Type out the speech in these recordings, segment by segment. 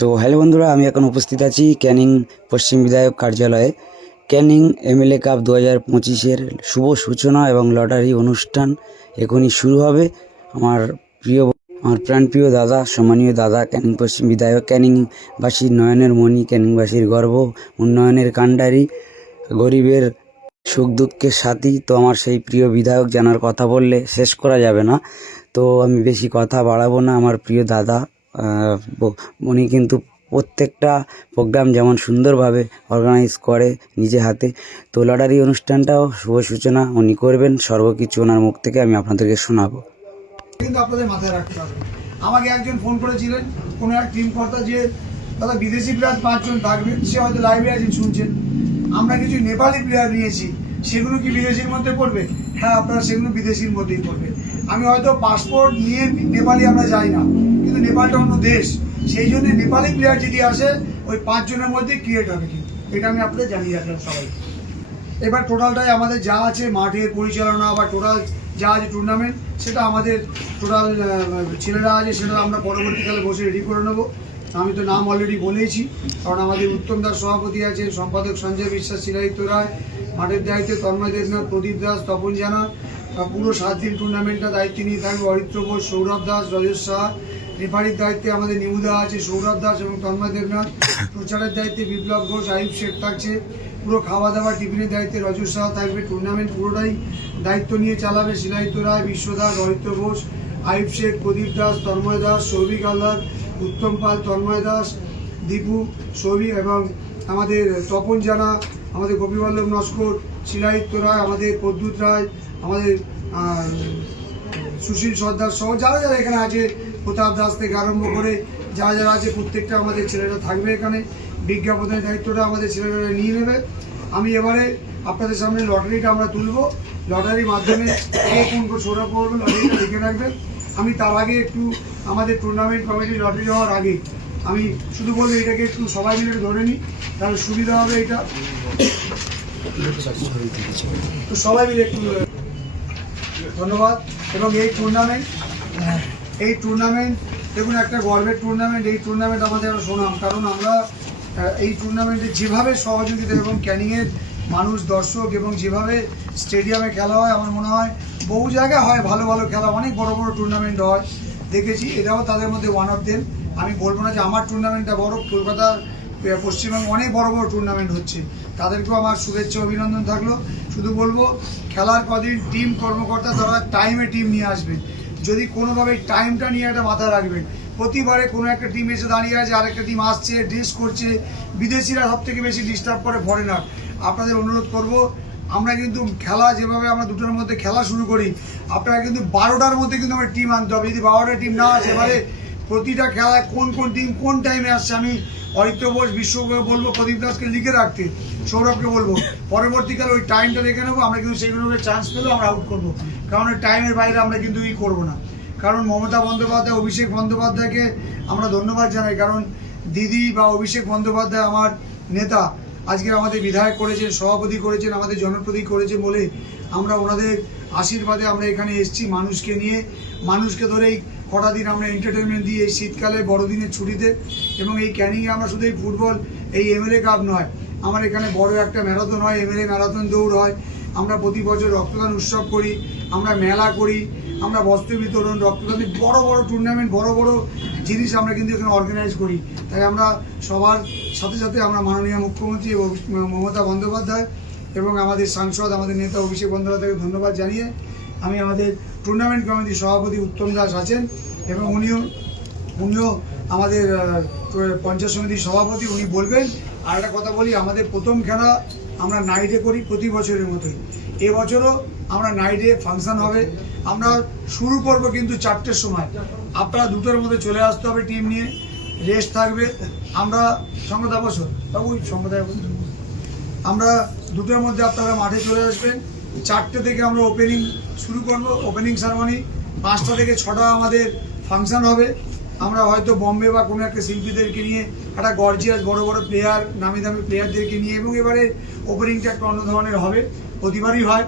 তো হ্যালো বন্ধুরা, আমি এখন উপস্থিত আছি ক্যানিং পশ্চিম বিধায়ক কার্যালয়ে। ক্যানিং এমএলএ কাপ দু হাজার পঁচিশের শুভ সূচনা এবং লটারি অনুষ্ঠান এখনই শুরু হবে। আমার প্রিয় আমার প্রাণপ্রিয় দাদা, সম্মানীয় দাদা, ক্যানিং পশ্চিম বিধায়ক ক্যানিংবাসীর নয়নের মণি, ক্যানিংবাসীর গর্ব, উন্নয়নের কাণ্ডারি, গরিবের সুখ দুঃখের সাথী। তো আমার সেই প্রিয় বিধায়ক জানার কথা বললে শেষ করা যাবে না। তো আমি বেশি কথা বাড়াবো না। আমার প্রিয় দাদা উনি কিন্তু প্রত্যেকটা প্রোগ্রাম যেমন সুন্দরভাবে অর্গানাইজ করে নিজে হাতে, তো লটারি অনুষ্ঠানটাও শুভ সূচনা উনি করবেন। সর্বকিছু ওনার মুখ থেকে আমি আপনাদেরকে শোনাবো। কিন্তু আপনাদের মাথায় রাখতে হবে। আমাকে একজন ফোন করেছিলেন, কোনো এক টিম কর্তা যে দাদা বিদেশি প্লেয়ার পাঁচজন থাকবে, সে হয়তো লাইভে আছে, শুনছেন। আমরা কিছু নেপালি প্লেয়ার নিয়েছি, সেগুলো কি বিদেশির মধ্যে পড়বে? হ্যাঁ আপনারা সেগুলো বিদেশির মধ্যেই পড়বে। আমি হয়তো পাসপোর্ট নিয়ে নেপালি আমরা যাই না। কিন্তু নেপালটা অন্য দেশ। সেই জন্য নেপালি প্লেয়ার যদি আসে, ওই পাঁচজনের মধ্যে ক্রিয়েট হবে কিন্তু। এটা আমি আপনাদের জানিয়ে রাখলাম সবাই এবার টোটালটাই আমাদের যা আছে, মাঠের পরিচালনা বা টোটাল যা আছে টুর্নামেন্ট সেটা আমাদের টোটাল ছেলেরা আছে, সেটা আমরা পরবর্তীকালে বসে রেডি করে নেব। আমি তো নাম অলরেডি বলেইছি, কারণ আমাদের উত্তম দাস সভাপতি আছে সম্পাদক সঞ্জয় বিশ্বাস শিলাদিত্য রায়, মাঠের দায়িত্বে তন্ময় দেবনাথ, প্রদীপ দাস, তপন জানা। পুরো সাত দিন টুর্নামেন্টটা দায়িত্বে নিয়ে থাকবে অরিত্র ঘোষ, সৌরভ দাস, রজত শাহ রেফারির দায়িত্বে আমাদের নিমুদা আছে সৌরভ দাস এবং তন্ময় দেবনাথ। প্রচারের দায়িত্বে বিপ্লব ঘোষ, আয়ুব শেখ থাকছে। পুরো খাওয়া দাওয়া টিফিনের দায়িত্বে রজত শাহ থাকবে। টুর্নামেন্ট পুরোটাই দায়িত্ব নিয়ে চালাবে শিলাদিত্য রায়, বিশ্ব দাস, অরিত্র ঘোষ, আয়ুব শেখ, প্রদীপ দাস, তন্ময় দাস, সৌভিক আল্লাদ উত্তম পাল, তন্ময় দাস, দীপু, সৌভিক এবং আমাদের তপন জানা, আমাদের গোপীবল্লভ নস্কর শিলাদিত্য রায়, আমাদের প্রদ্যুৎ রায়, আমাদের সুশীল সর্দার সহ যারা যারা এখানে আছে প্রতাপ দাস থেকে আরম্ভ করে যারা যারা আছে প্রত্যেকটা আমাদের ছেলেরা থাকবে এখানে। বিজ্ঞাপনের দায়িত্বটা আমাদের ছেলেরা নিয়ে নেবে। আমি এবারে আপনাদের সামনে লটারিটা আমরা তুলবো। লটারির মাধ্যমে কে কোন ছোটা পড়বে লটারিটা লিখে রাখবেন। আমি তার আগে একটু আমাদের টুর্নামেন্ট কমিটির লটারি হওয়ার আগে আমি শুধু বলব এটাকে একটু সবাই মিলে ধরে নিই, তাহলে সুবিধা হবে এটা। তো সবাই মিলে একটু ধন্যবাদ। এবং এই টুর্নামেন্ট এই টুর্নামেন্ট দেখুন একটা গর্বের টুর্নামেন্ট এই টুর্নামেন্ট আমাদের সুনাম। কারণ আমরা এই টুর্নামেন্টে যেভাবে সহযোগিতা এবং ক্যানিংয়ের মানুষ, দর্শক এবং যেভাবে স্টেডিয়ামে খেলা হয়, আমার মনে হয় বহু জায়গায় হয় ভালো ভালো খেলা, অনেক বড় বড় টুর্নামেন্ট হয়। দেখেছি এটাও তাদের মধ্যে ওয়ান অফ দেম আমি বলব না যে আমার টুর্নামেন্টটা বড় কলকাতার পশ্চিমবঙ্গে অনেক বড় বড় টুর্নামেন্ট হচ্ছে। তাদেরকেও আমার শুভেচ্ছা, অভিনন্দন থাকল। শুধু বলব, খেলার কদিন টিম কর্মকর্তা তারা টাইমে টিম নিয়ে আসবেন যদি কোনোভাবে টাইমটা নিয়ে একটা মাথায় রাখবেন। প্রতিবারে কোনো একটা টিম এসে দাঁড়িয়ে আছে, আরেকটা টিম আসছে ড্রেস করছে, বিদেশিরা সব থেকে বেশি ডিস্টার্ব করে ফরেনার আপনাদের অনুরোধ করব, আমরা কিন্তু খেলা যেভাবে আমরা দুটোর মধ্যে খেলা শুরু করি, আপনারা কিন্তু বারোটার মধ্যে কিন্তু আমার টিম আনতে হবে। যদি বারোটা টিম না আসে, এবারে প্রতিটা খেলায় কোন কোন টিম কোন টাইমে আসছে, আমি অরিত্র বোস, বিশ্বকে বলব, প্রদীপ দাসকে লিখে রাখতে, সৌরভকে বলব। পরবর্তীকালে ওই টাইমটা দেখে নেব, আমরা কিন্তু সেইগুলোকে চান্স পেলেও আমরা আউট করব। কারণ টাইমের বাইরে আমরা কিন্তু ই করব না। কারণ মমতা বন্দ্যোপাধ্যায়, অভিষেক বন্দ্যোপাধ্যায়কে আমরা ধন্যবাদ জানাই। কারণ দিদি বা অভিষেক বন্দ্যোপাধ্যায় আমার নেতা, আজকে আমাদের বিধায়ক করেছেন, সভাপতি করেছেন, আমাদের জনপ্রতি করেছেন বলে আমরা ওনাদের আশীর্বাদে আমরা এখানে এসেছি মানুষকে নিয়ে। মানুষকে ধরেই কটা দিন আমরা এন্টারটেনমেন্ট দিই এই শীতকালে, বড়দিনের ছুটিতে। এবং এই ক্যানিংয়ে আমরা শুধু এই ফুটবল, এই এমএলএ কাপ নয়, আমার এখানে বড় একটা ম্যারাথন হয় এমএলএ ম্যারাথন দৌড় হয়। আমরা প্রতি বছর রক্তদান উৎসব করি, আমরা মেলা করি, আমরা বস্ত্র বিতরণ, রক্তদান বড় বড় টুর্নামেন্ট বড় বড় জিনিস আমরা কিন্তু এখানে অর্গানাইজ করি। তাই আমরা সবার সাথে সাথে আমরা মাননীয় মুখ্যমন্ত্রী মমতা বন্দ্যোপাধ্যায় এবং আমাদের সাংসদ, আমাদের নেতা অভিষেক বন্দ্যোপাধ্যায়কে ধন্যবাদ জানিয়ে আমি আমাদের টুর্নামেন্ট কমিটির সভাপতি উত্তম দাস আছেন এবং উনিও উনিও আমাদের পঞ্চায়েত সমিতির সভাপতি, উনি বলবেন, আর একটা কথা বলি, আমাদের প্রথম খেলা আমরা নাইটে করি প্রতি বছরের মতোই। এবছরও আমরা নাইটে ফাংশন হবে। আমরা শুরু করব কিন্তু চারটের সময়। আপনারা দুটোর মধ্যে চলে আসতে হবে টিম নিয়ে। রেস্ট থাকবে। আমরা সংবাদ বছর। বাবু সংবাদ আমরা দুটোর মধ্যে আপনারা মাঠে চলে আসবেন। চারটে থেকে আমরা ওপেনিং শুরু করব। ওপেনিং সেরেমনি পাঁচটা থেকে ছটা আমাদের ফাংশন হবে। আমরা হয়তো বম্বে বা কোনো একটা শিল্পীদেরকে নিয়ে একটা গর্জিয়াস বড় বড় প্লেয়ার নামি দামি প্লেয়ারদেরকে নিয়ে এবং এবারে ওপেনিংটা একটু অন্য ধরনের হবে, প্রতিবারই হয়।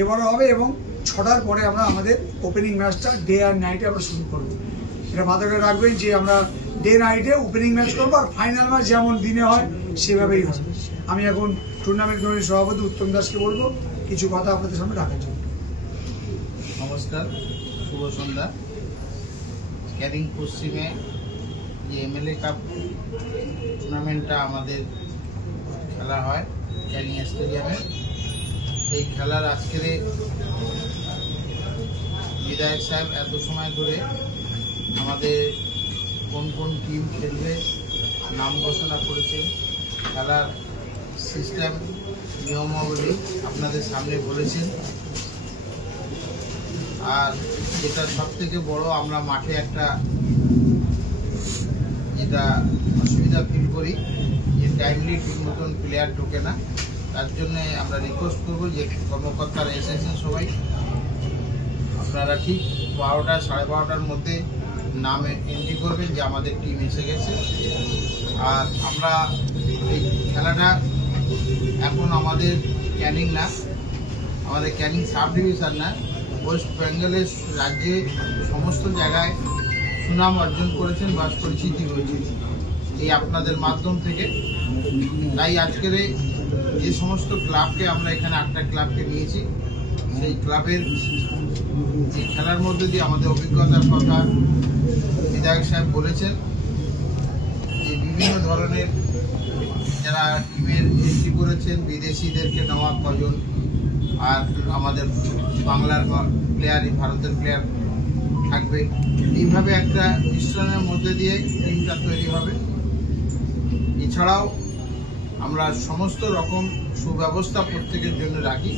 এবারও হবে এবং ছটার পরে আমরা আমাদের ওপেনিং ম্যাচটা ডে আর নাইটে আমরা শুরু করব। এটা মাথা করে রাখবেন যে আমরা ডে নাইটে ওপেনিং ম্যাচ করব আর ফাইনাল ম্যাচ যেমন দিনে হয়, সেভাবেই হবে। আমি এখন টুর্নামেন্ট কমিটির সভাপতি উত্তম দাসকে বলব, কিছু কথা আপনাদের সামনে রাখার জন্য। নমস্কার, শুভ সন্ধ্যা। ক্যারিং পশ্চিমে যে এমএলএ কাপ টুর্নামেন্টটা আমাদের খেলা হয় ক্যারিং স্টেডিয়ামে সেই খেলার আজকের বিধায়ক সাহেব এত সময় ধরে আমাদের কোন কোন টিম খেলবে, নাম ঘোষণা করেছেন, খেলার সিস্টেম নিয়মাবলী আপনাদের সামনে বলেছেন। আর যেটা সব থেকে বড়, আমরা মাঠে একটা যেটা অসুবিধা ফিল করি, যে টাইমলি ঠিক মতন প্লেয়ার ঢোকে না। তার জন্যে আমরা রিকোয়েস্ট করব যে কর্মকর্তারা এসেছেন সবাই। আপনারা ঠিক বারোটা, সাড়ে বারোটার মধ্যে নাম এন্ট্রি করবেন যে আমাদের টিম এসে গেছে। আর আমরা এই খেলাটা এখন আমাদের ক্যানিং না, আমাদের ক্যানিং সাব ডিভিশন না ওয়েস্ট বেঙ্গলের রাজ্যে সমস্ত জায়গায় সুনাম অর্জন করেছেন বা পরিচিতি হয়েছে এই আপনাদের মাধ্যম থেকে। তাই আজকের যে সমস্ত ক্লাবকে আমরা এখানে আটটা ক্লাবকে নিয়েছি, সেই ক্লাবের এই খেলার মধ্যে দিয়ে আমাদের অভিজ্ঞতার কথা বিধায়ক সাহেব বলেছেন, যে বিভিন্ন ধরনের যারা টিমের এন্ট্রি করেছেন, বিদেশিদেরকে নেওয়া কজন আর আমাদের বাংলার প্লেয়ার ভারতের প্লেয়ার থাকবে। এইভাবে একটা মিশ্রণের মধ্যে দিয়ে টিমটা তৈরি হবে। এছাড়াও আমরা সমস্ত রকম সুব্যবস্থা প্রত্যেকের জন্য রাখি।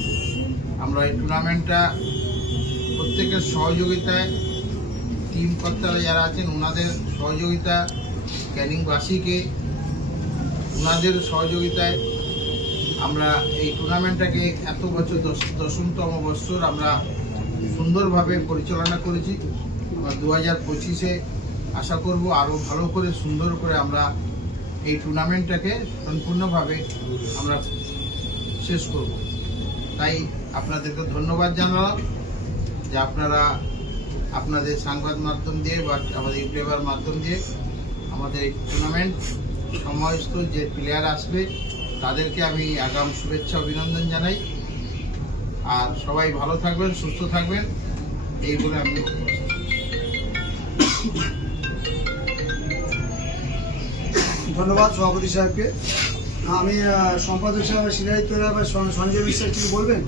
আমরা এই টুর্নামেন্টটা প্রত্যেকের সহযোগিতায় টিম কর্তারা যারা আছেন, ওনাদের সহযোগিতা, ক্যানিংবাসীকে, ওনাদের সহযোগিতায় আমরা এই টুর্নামেন্টটাকে এত বছর দশ- দশমতম বছর আমরা সুন্দরভাবে পরিচালনা করেছি। আমরা দু হাজার পঁচিশে আশা করব আরও ভালো করে, সুন্দর করে আমরা এই টুর্নামেন্টটাকে সম্পূর্ণভাবে আমরা শেষ করব। তাই আপনাদেরকে ধন্যবাদ জানালাম যে আপনারা আপনাদের সংবাদ মাধ্যম দিয়ে বা আমাদের ইউটিউবার মাধ্যম দিয়ে আমাদের এই টুর্নামেন্ট সমস্ত যে প্লেয়ার আসবে তাদেরকে আমি আগাম শুভেচ্ছা অভিনন্দন জানাই। আর সবাই ভালো থাকবেন সুস্থ থাকবেন। এই বলে আমি ধন্যবাদ সভাপতি সাহেবকে। আমি সম্পাদক সাহেব সিরাজ তৈরি বা সঞ্জয় বিশ্বাস কিছু বলবেন?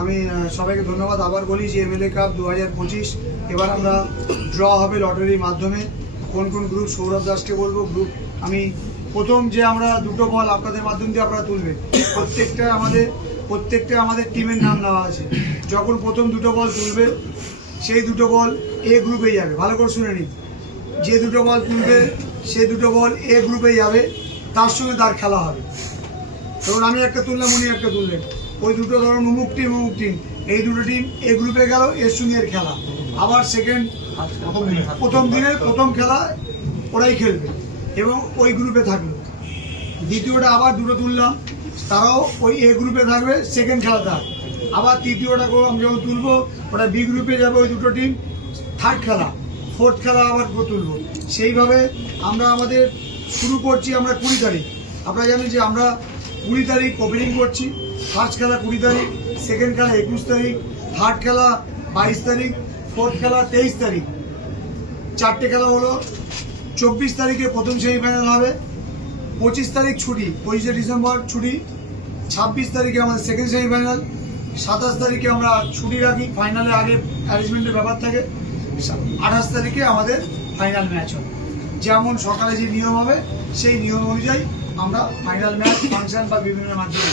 আমি সবাইকে ধন্যবাদ। আবার বলি যে এমএলএ কাপ দু হাজার পঁচিশ এবার আমরা ড্র হবে লটারির মাধ্যমে। কোন কোন গ্রুপ সৌরভ দাসকে বলব গ্রুপ আমি প্রথম যে আমরা দুটো বল আপনাদের মাধ্যম দিয়ে আপনারা তুলবেন, প্রত্যেকটা আমাদের প্রত্যেকটা আমাদের টিমের নাম নেওয়া আছে। যখন প্রথম দুটো বল তুলবে, সেই দুটো বল এ গ্রুপে যাবে। ভালো করে শুনে নিন। যে দুটো বল তুলবে, সে দুটো বল এ গ্রুপে যাবে, তার সঙ্গে তার খেলা হবে। ধরুন আমি একটা তুললাম, উনি একটা তুললেন। ওই দুটো ধরুন অমুক টিম অমুক টিম এই দুটো টিম এ গ্রুপে গেল, এর সঙ্গে এর খেলা। আবার সেকেন্ড প্রথম দিনের প্রথম খেলা, ওরাই খেলবে। এবং ওই গ্রুপে থাকল দ্বিতীয়টা আবার দুটো তুললাম, তারাও ওই এ গ্রুপে থাকবে সেকেন্ড খেলাটা। আবার তৃতীয়টা আমি যখন তুলবো, ওটা বি গ্রুপে যাবে ওই দুটো টিম থার্ড খেলা ফোর্থ খেলা আবার তুলবো। সেইভাবে আমরা আমাদের শুরু করছি আমরা কুড়ি তারিখ। আপনারা জানেন যে আমরা কুড়ি তারিখ ওপেনিং করছি ফার্স্ট খেলা কুড়ি তারিখ সেকেন্ড খেলা একুশ তারিখ থার্ড খেলা বাইশ তারিখ ফোর্থ খেলা তেইশ তারিখ। চারটে খেলা হলো চব্বিশ তারিখে প্রথম সেমিফাইনাল হবে, পঁচিশ তারিখ ছুটি, পঁচিশে ডিসেম্বর ছুটি, ছাব্বিশ তারিখে আমাদের সেকেন্ড সেমিফাইনাল, সাতাশ তারিখে আমরা ছুটি রাখি ফাইনালে আগে অ্যারেঞ্জমেন্টের ব্যাপার থাকে, আঠাশ তারিখে আমাদের ফাইনাল ম্যাচ হবে। যেমন সকালে যে নিয়ম হবে, সেই নিয়ম অনুযায়ী আমরা ফাইনাল ম্যাচ ফাংশন বা বিভিন্ন মাধ্যমে।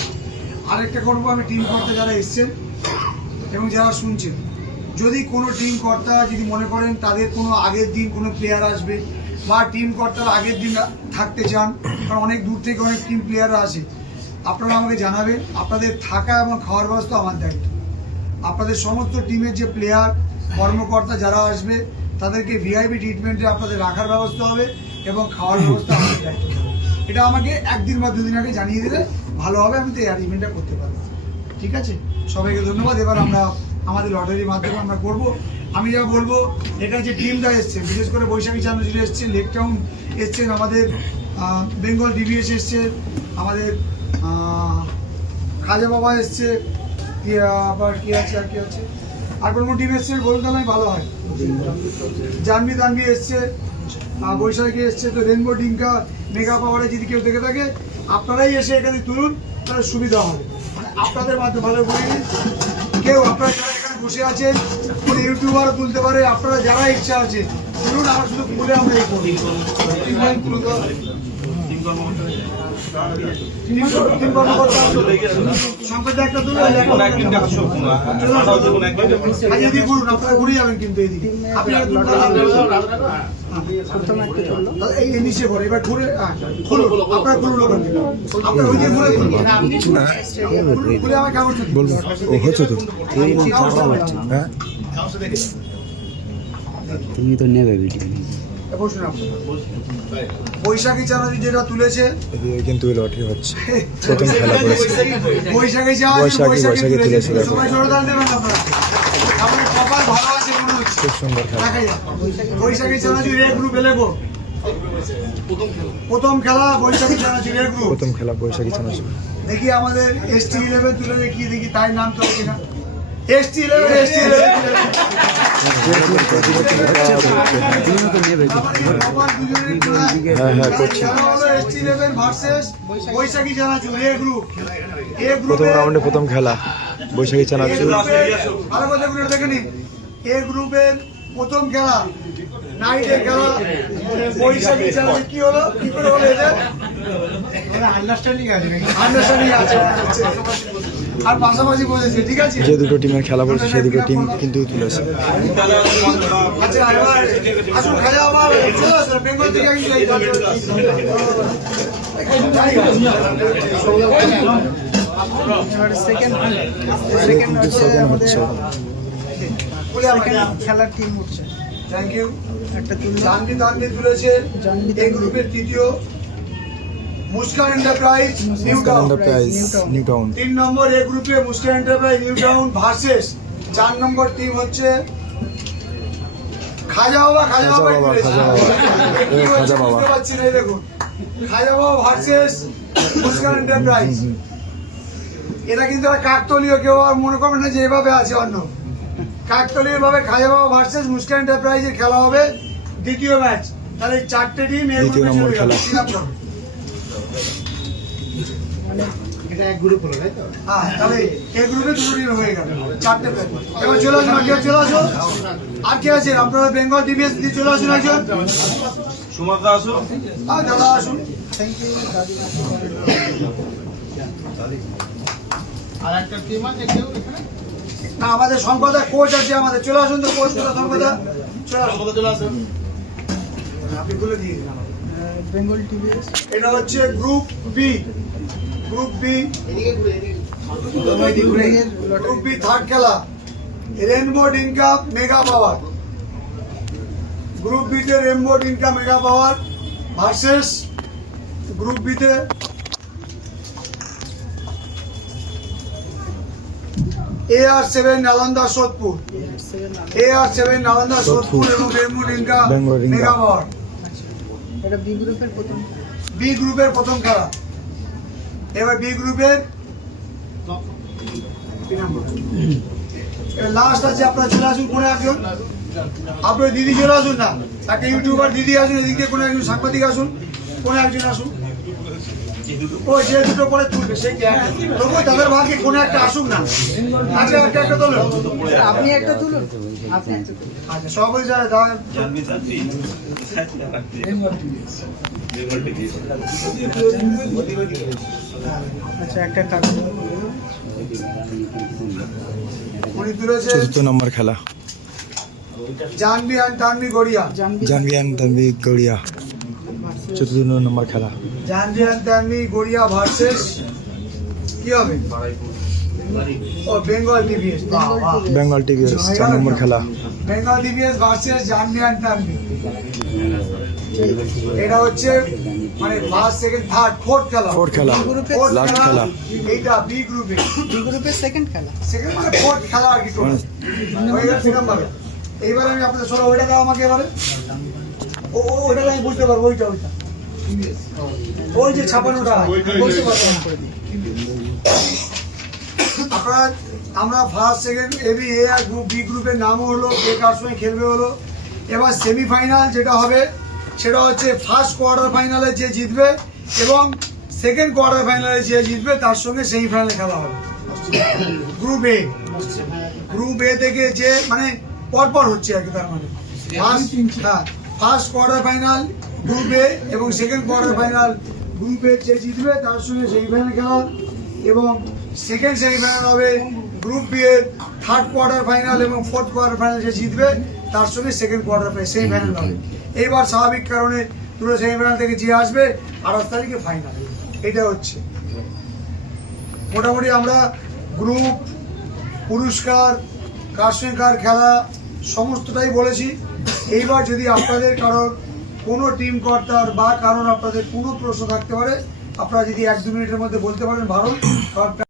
আরেকটা করব, আমি টিম করতে যারা এসছেন এবং যারা শুনছেন। যদি কোনো টিম কর্তা যদি মনে করেন তাদের কোনো আগের দিন কোনো প্লেয়ার আসবে বা টিম কর্তারা আগের দিন থাকতে চান, কারণ অনেক দূর থেকে অনেক টিম প্লেয়াররা আসে। আপনারা আমাকে জানাবেন, আপনাদের থাকা এবং খাওয়ার ব্যবস্থা আমার দায়িত্ব। আপনাদের সমস্ত টিমের যে প্লেয়ার কর্মকর্তা যারা আসবে, তাদেরকে ভিআইপি ট্রিটমেন্টে আপনাদের রাখার ব্যবস্থা হবে এবং খাওয়ার ব্যবস্থা আমাদের দায়িত্ব। এটা আমাকে একদিন বা দুদিন আগে জানিয়ে দিলে ভালো হবে, আমি তো অ্যারেঞ্জমেন্টটা করতে পারব। ঠিক আছে? সবাইকে ধন্যবাদ। এবার আমরা আমাদের লটারির মাধ্যমে আমরা করব। আমি যা বলব, এটা যে টিমটা এসছে। বিশেষ করে বৈশাখী চ্যাটার্জি এসছে লেক টাউন এসছেন আমাদের বেঙ্গল ডিবিএস এসছে, আমাদের খাজা বাবা এসছে আবার কি আছে, আর কি আছে? আর কোনো টিম এসছে বলতে নয় ভালো হয়। জানবি তানবি এসছে বৈশাখী এসছে, তো রেনবো ডিঙ্কা মেগা পাওয়ারে যদি কেউ দেখে থাকে, আপনারাই এসে এখানে তুলুন, তাহলে সুবিধা হবে। মানে আপনাদের মাধ্যমে ভালো করে। কেউ আপনারা যারা এখানে বসে আছেন কোনো ইউটিউবারও তুলতে পারে আপনারা যারা ইচ্ছা আছে তুলুন আমরা শুধু খুলে আমরা এই ঘুরে যাবেন কিন্তু এইদিকে এবার ঘুরে হ্যাঁ, আপনারা খুলুন ওখান থেকে আপনারা ওই ঘুরে খুলুন খুলে আমার ও হচ্ছে তো হ্যাঁ তুমি তো নেবে ভিডিও। বৈশাখী চ্যানালি যেটা তুলেছে? এদিকে কিন্তু লটারি হচ্ছে। প্রথম খেলা করেছে। বৈশাখী তুলেছে, দেখো। খুব সুন্দর খেলা। বৈশাখী গ্রুপ প্রথম খেলা বৈশাখী চ্যানালি রে গ্রুপ প্রথম খেলা বৈশাখী চ্যানেল দেখি আমাদের এস টি ইলেভেন তুলে দেখি দেখি তাই নাম তো কিনা S T eleven S T eleven তুমিও তো নেবে হ্যাঁ, হ্যাঁ, করছি। S T eleven versus Baishakhi জানাচু A group এ প্রথম গ্রুপে রাউন্ডে প্রথম খেলা। বৈশাখী চ্যানেল এ গ্রুপে কথা দেখে নিন। এ গ্রুপের প্রথম খেলা নাইটের খেলা বৈশাখী জানাচু কি হলো কি করে হলো এদের? আন্ডারস্ট্যান্ডিং আছে আন্ডারস্ট্যান্ডিং আছে। আর পাশাপাশি বসেছে ঠিক আছে? যে দুটো টিমের খেলা বলছে সেই দুটো টিম কিন্তু তুলেছে। আচ্ছা খেলার টিম উঠছে থ্যাংক ইউ একটা জানবি তুলেছে এই গ্রুপের তৃতীয়। Muskan enterprise new town new town তিন নম্বর এ গ্রুপে Muskan enterprise new town versus চার নম্বর টিম হচ্ছে খাজা বাবা খাজা বাবা খাজা বাবা। খাজা বাবা। বুঝতে না দেখুন। খাজা বাবা ভার্সেস মুস্কান এন্টারপ্রাইজ এটা কিন্তু একটা কাকতলীয় কেউ আর মনে করবে না যে এভাবে আছে অন্য। কাকতলীয় ভাবে খাজা বাবা ভার্সেস মুস্কান এন্টারপ্রাইজের খেলা হবে দ্বিতীয় ম্যাচ তাহলে চারটে টিম এর দ্বিতীয় গ্রুপে চলে। হ্যাঁ তাহলে এই গ্রুপে দুটো হয়ে গেল। চারটে ম্যাচ এবার চলে আসুন আর কেউ চলে আসুন। আর কে আছেন আপনারা বেঙ্গল ডিবিএস দিয়ে চলে আসুন একজন। আর দাদা আসুন। আর একটা টিম আছে কেউ এখানে? না আমাদের সম্পাদক কোচ আছে আমাদের। চলে আসুন তো কোচ করে সম্পাদক চলে আসুন। আপনি খুলে দিয়ে বেঙ্গল টিভিএস এটা হচ্ছে group B group B group B third খেলা রেনবো ডিনকা মেগা পাওয়ার গ্রুপ বিতে রেনবো ডিনকা মেগা পাওয়ার ভার্সেস গ্রুপ বিতে A R seven Nalanda Sodepur A R seven Nalanda Sodepur এবং রেনবো ডিনকা ডিঙ্কা। মেগা পাওয়ার এটা বি গ্রুপের প্রথম বি গ্রুপের প্রথম খেলা। এবার বি গ্রুপের লাস্ট আছে আপনার চলে আসুন কোনো একজন। আপনার দিদি চলে আসুন না একটা ইউটিউবার দিদি আসুন, এদিকে কোনো একজন সাংবাদিক আসুন, কোনো একজন আসুন। ও যে দুটো পরে তুলবে সে তবু তাদের ভাগ্যে কোনো একটা আসুক না। আচ্ছা একটা একটা তোলো। আপনি একটা তুলুন। আপনি একটা তুলুন। আচ্ছা সবাই যারা আচ্ছা একটা চতুর্থ নম্বর খেলা। জানবি অ্যান্ড টানবি গড়িয়া। জানবি। জানবি অ্যান্ড তানভি গড়িয়া। চতুর্থ নম্বর খেলা। গড়িয়া ভার্সেস কি হবে? ও বেঙ্গল বেঙ্গল টিভি চার নম্বর খেলা। বেঙ্গল ভার্সেস এটা হচ্ছে মানে ফার্স্ট সেকেন্ড থার্ড ফোর্থ খেলা। ফোর খেলা। লাস্ট খেলা এইটা বি গ্রুপে বি গ্রুপের সেকেন্ড খেলা। সেকেন্ড মানে ফোর্থ খেলা আর কি এইবারে আমি আপনাদের সরো ওইটা দাও আমাকে এবারে। ও ও, ওইটা আমি বুঝতে পারব ওইটা ওইটা। ওই যে ছাপানোটা আপনারা আমরা ফার্স্ট সেকেন্ড এবি এ আর গ্রুপ বি গ্রুপের নামও হলো কে কার সঙ্গে খেলবে হলো। এবার সেমিফাইনাল যেটা হবে সেটা হচ্ছে ফার্স্ট কোয়ার্টার ফাইনালে যে জিতবে এবং সেকেন্ড কোয়ার্টার ফাইনালে যে জিতবে তার সঙ্গে সেমিফাইনালে খেলা হবে। গ্রুপ এ গ্রুপ এ থেকে যে মানে পরপর হচ্ছে আর কি তার মানে। ফার্স্ট হ্যাঁ ফার্স্ট কোয়ার্টার ফাইনাল গ্রুপ এবং সেকেন্ড কোয়ার্টার ফাইনাল গ্রুপে যে জিতবে, তার সঙ্গে সেমিফাইনাল খেলা এবং সেকেন্ড সেমিফাইনাল হবে গ্রুপ বি এর থার্ড কোয়ার্টার ফাইনাল এবং ফোর্থ কোয়ার্টার ফাইনাল যে জিতবে, তার সঙ্গে সেকেন্ড কোয়ার্টার ফাইনাল সেমিফাইনাল হবে। এইবার স্বাভাবিক কারণে দুটো সেমিফাইনাল থেকে যে আসবে, আঠাশ তারিখে ফাইনাল এটা হচ্ছে। মোটামুটি আমরা গ্রুপ পুরস্কার, কার সঙ্গে কার খেলা, সমস্তটাই বলেছি। এইবার যদি আপনাদের কারোর কোনো টিম কর্তার বা কারণ আপনাদের কোনো প্রশ্ন থাকতে পারে, আপনারা যদি এক দু মিনিটের মধ্যে বলতে পারেন কারণ